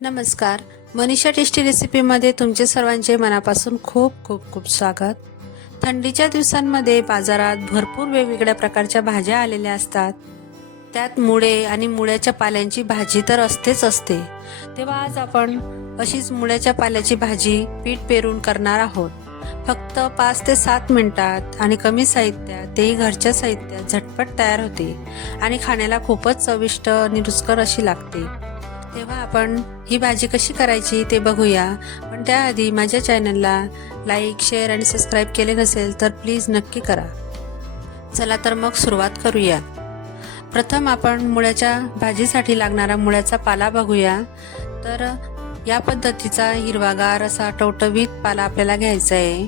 नमस्कार. मनीषा टेस्टी रेसिपीमध्ये तुमचे सर्वांचे मनापासून खूप खूप खूप स्वागत. थंडीच्या दिवसांमध्ये बाजारात भरपूर वेगवेगळ्या प्रकारच्या भाज्या आलेल्या असतात. त्यात मुळे आणि मुळ्याच्या पाल्यांची भाजी तर असतेच असते. तेव्हा आज आपण अशीच मुळ्याच्या पाल्याची भाजी पीठ पेरून करणार आहोत. फक्त पाच ते सात मिनिटात आणि कमी साहित्यात तेही घरच्या साहित्यात झटपट तयार होते आणि खाण्याला खूपच चविष्ट आणि रुचकर अशी लागते. तेव्हा आपण ही भाजी कशी करायची ते बघूया. पण त्याआधी माझ्या चॅनलला लाईक शेअर आणि सबस्क्राईब केले नसेल तर प्लीज नक्की करा. चला तर मग सुरुवात करूया. प्रथम आपण मुळ्याच्या भाजीसाठी लागणारा मुळ्याचा पाला बघूया. तर या पद्धतीचा हिरवागार असा टवटवीत पाला आपल्याला घ्यायचा आहे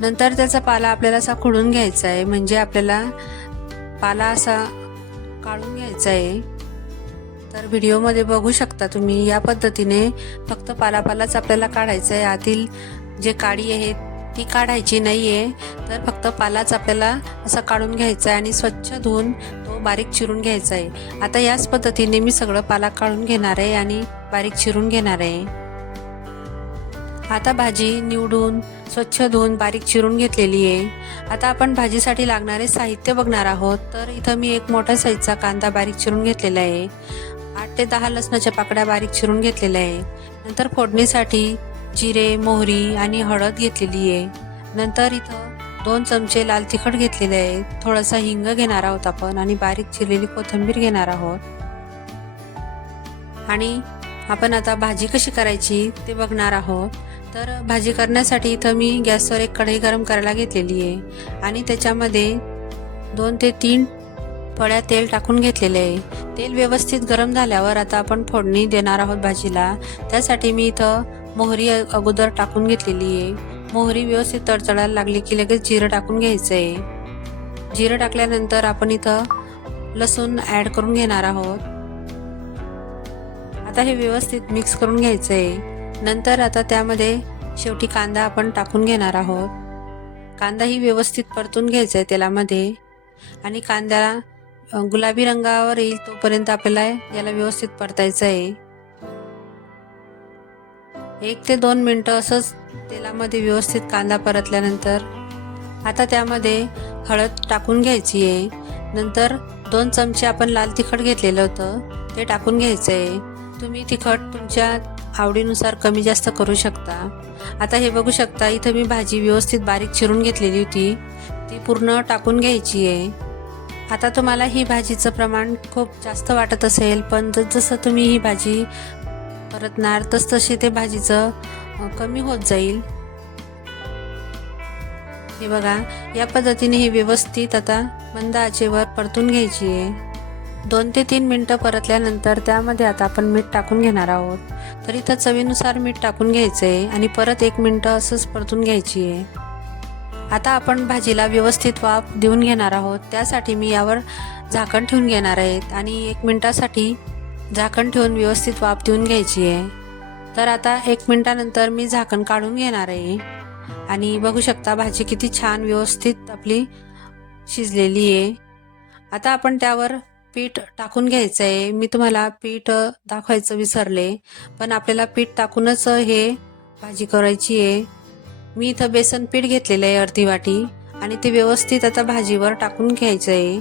नंतर त्याचा पाला आपल्याला असा खुडून घ्यायचा आहे म्हणजे आपल्याला पाला असा काढून घ्यायचा आहे तर व्हिडिओमध्ये बघू शकता तुम्ही या पद्धतीने फक्त पालापालाच आपल्याला काढायचं आहे. आतील जे काडी आहे ती काढायची नाही आहे तर फक्त पालाच आपल्याला असं काढून घ्यायचा आहे आणि स्वच्छ धुवून तो बारीक चिरून घ्यायचा आहे. आता याच पद्धतीने मी सगळं पाला काढून घेणार आहे आणि बारीक चिरून घेणार आहे. आता भाजी निवडून स्वच्छ धुवून बारीक चिरून घेतलेली आहे. आता आपण भाजीसाठी लागणारे साहित्य बघणार आहोत. तर इथं मी एक मोठ्या साईजचा कांदा बारीक चिरून घेतलेला आहे. आठ ते दहा लसणाच्या पाकड्या बारीक चिरून घेतलेल्या आहे. नंतर फोडणीसाठी जिरे मोहरी आणि हळद घेतलेली आहे. नंतर इथं दोन चमचे लाल तिखट घेतलेले आहे. थोडासा हिंग घेणार आहोत आपण आणि बारीक चिरलेली कोथिंबीर घेणार आहोत. आणि आपण आता भाजी कशी करायची ते बघणार आहोत. तर भाजी करण्यासाठी इथं मी गॅसवर एक कढई गरम करायला घेतलेली आहे. आणि त्याच्यामध्ये दोन ते तीन फळ्या तेल टाकून घेतलेले आहे. तेल व्यवस्थित गरम झाल्यावर आता आपण फोडणी देणार आहोत भाजीला. त्यासाठी मी इथं मोहरी अगोदर टाकून घेतलेली आहे. मोहरी व्यवस्थित तडतडायला लागली की लगेच जिरं टाकून घ्यायचं आहे. जिरं टाकल्यानंतर आपण इथं लसूण ॲड करून घेणार आहोत. आता हे व्यवस्थित मिक्स करून घ्यायचं आहे. नंतर आता त्यामध्ये शेवटी कांदा आपण टाकून घेणार आहोत. कांदाही व्यवस्थित परतून घ्यायचा आहे तेलामध्ये. आणि कांद्याला गुलाबी रंगावर येईल तोपर्यंत आपल्याला याला व्यवस्थित परतायचं आहे एक ते दोन मिनटं असंच तेलामध्ये व्यवस्थित कांदा परतल्यानंतर आता त्यामध्ये हळद टाकून घ्यायची आहे नंतर दोन चमचे आपण लाल तिखट घेतलेलं होतं ते टाकून घ्यायचं आहे तुम्ही तिखट तुमच्या आवडीनुसार कमी जास्त करू शकता. आता हे बघू शकता इथं मी भाजी व्यवस्थित बारीक चिरून घेतलेली होती. ती पूर्ण टाकून घ्यायची आहे. आता तुम्हाला ही भाजीचं प्रमाण खूप जास्त वाटत असेल पण जसं तुम्ही ही भाजी परतणार तसतसे ते भाजीचं कमी होत जाईल. हे बघा या पद्धतीने ही व्यवस्थित आता मंद आचेवर परतून घ्यायची आहे. दोन ते तीन मिनटं परतल्यानंतर त्यामध्ये आता आपण मीठ टाकून घेणार आहोत. तर इथं चवीनुसार मीठ टाकून घ्यायचं आहे आणि परत एक मिनटं असंच परतून घ्यायची आहे आता आपण भाजीला व्यवस्थित वाफ देऊन घेणार आहोत. त्यासाठी मी यावर झाकण ठेवून घेणार आहेत आणि एक मिनटासाठी झाकण ठेवून व्यवस्थित वाफ देऊन घ्यायची आहे तर आता एक मिनटानंतर मी झाकण काढून घेणार आहे. आणि बघू शकता भाजी किती छान व्यवस्थित आपली शिजलेली आहे आता आपण त्यावर पीठ टाकून घ्यायचं आहे मी तुम्हाला पीठ दाखवायचं विसरले पण आपल्याला पीठ टाकूनच हे भाजी करायची आहे मी इथं बेसन पीठ घेतलेलं आहे अर्धी वाटी आणि ते व्यवस्थित आता भाजीवर टाकून घ्यायचं आहे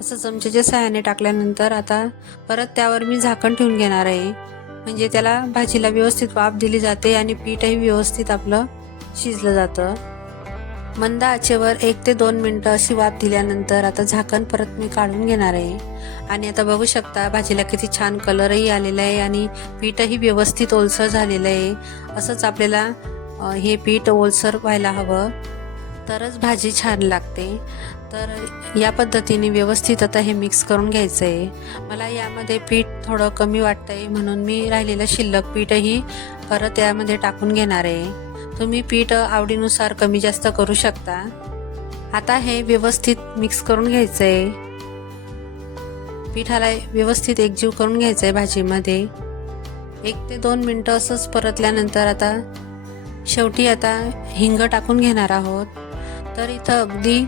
असं चमच्याच्या सहाय्याने टाकल्यानंतर आता परत त्यावर मी झाकण ठेवून घेणार आहे. म्हणजे त्याला भाजीला व्यवस्थित वाफ दिली जाते आणि पीठही व्यवस्थित आपलं शिजलं जातं. मंद आचेवर एक ते दोन मिनटं अशी वाफ दिल्यानंतर आता झाकण परत मी काढून घेणार आहे. आणि आता बघू शकता भाजीला किती छान कलरही आलेला आहे आणि पीठही व्यवस्थित ओलसर झालेलं आहे. असंच आपल्याला हे पीठ ओलसर व्हायला हवं. तरच भाजी छान लागते. तर या पद्धतीने व्यवस्थित आता हे मिक्स करून घ्यायचं आहे मला यामध्ये पीठ थोडं कमी वाटतं आहे म्हणून मी राहिलेलं शिल्लक पीठही परत यामध्ये टाकून घेणार आहे. तुम्ही पीठ आवडीनुसार कमी जास्त करू शकता. आता हे व्यवस्थित मिक्स करून घ्यायचं आहे पिठाला व्यवस्थित एकजीव करून घ्यायचं आहे भाजीमध्ये. एक ते दोन मिनटं असंच परतल्यानंतर आता शेवटी आता हिंग टाकून घेणार आहोत. तर इथं अगदी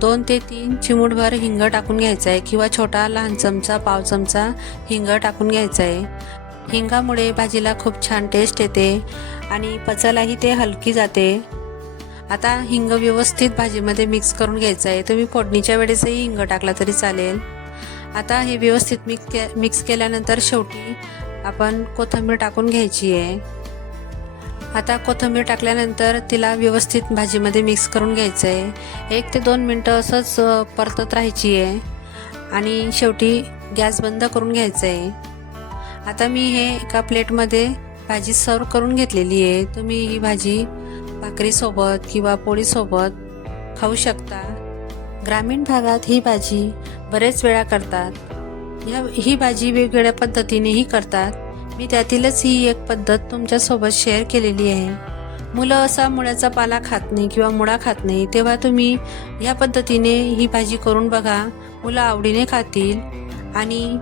दोन ते तीन चिमूटभर हिंग टाकून घ्यायचं आहे किंवा छोटा लहान चमचा पाव चमचा हिंग टाकून घ्यायचा आहे हिंगामुळे भाजीला खूप छान टेस्ट येते आणि पचायलाही ते हलकी जाते. आता हिंग व्यवस्थित भाजीमध्ये मिक्स करून घ्यायचं आहे. तुम्ही फोडणीच्या वेळेसही हिंग टाकला तरी चालेल. आता हे व्यवस्थित मिक्स के मिक्स केल्यानंतर शेवटी आपण कोथिंबीर टाकून घ्यायची आहे. आता कोथिंबीर टाकल्यानंतर तिला व्यवस्थित भाजीमध्ये मिक्स करून घ्यायचं आहे. एक ते दोन मिनटं असंच परतत राहायची आहे. आणि शेवटी गॅस बंद करून घ्यायचं आहे. आता मी हे एका प्लेटमध्ये भाजी सर्व करून घेतलेली आहे. तुम्ही ही भाजी भाकरीसोबत किंवा पोळीसोबत खाऊ शकता. ग्रामीण भागात ही भाजी बरेच वेळा करतात. ह्या ही भाजी वेगवेगळ्या पद्धतीनेही करतात. मी त्यातीलच ही एक पद्धत तुमच्यासोबत शेअर केलेली आहे. मुलं असा मुळ्याचा पाला खात नाही किंवा मुळा खात नाही तेव्हा तुम्ही ह्या पद्धतीने ही भाजी करून बघा. मुलं आवडीने खातील आणि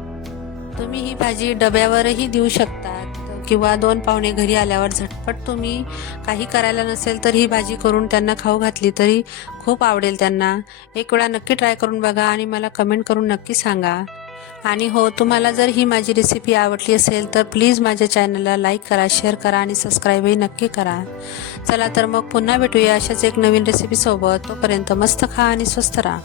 तुम्ही ही भाजी डब्यावरही देऊ शकतात. किंवा दोन पाहुणे घरी आल्यावर झटपट तुम्ही काही करायला नसेल तर ही भाजी करून त्यांना खाऊ घातली तरी खूप आवडेल त्यांना. एक वेळा नक्की ट्राय करून बघा आणि मला कमेंट करून नक्की सांगा. आणि हो तुम्हाला जर ही माझी रेसिपी आवडली असेल तर प्लीज माझ्या चॅनलला लाईक करा शेअर करा आणि सबस्क्राईबही नक्की करा. चला तर मग पुन्हा भेटूया अशाच एक नवीन रेसिपीसोबत तोपर्यंत मस्त खा आणि स्वस्त राहा.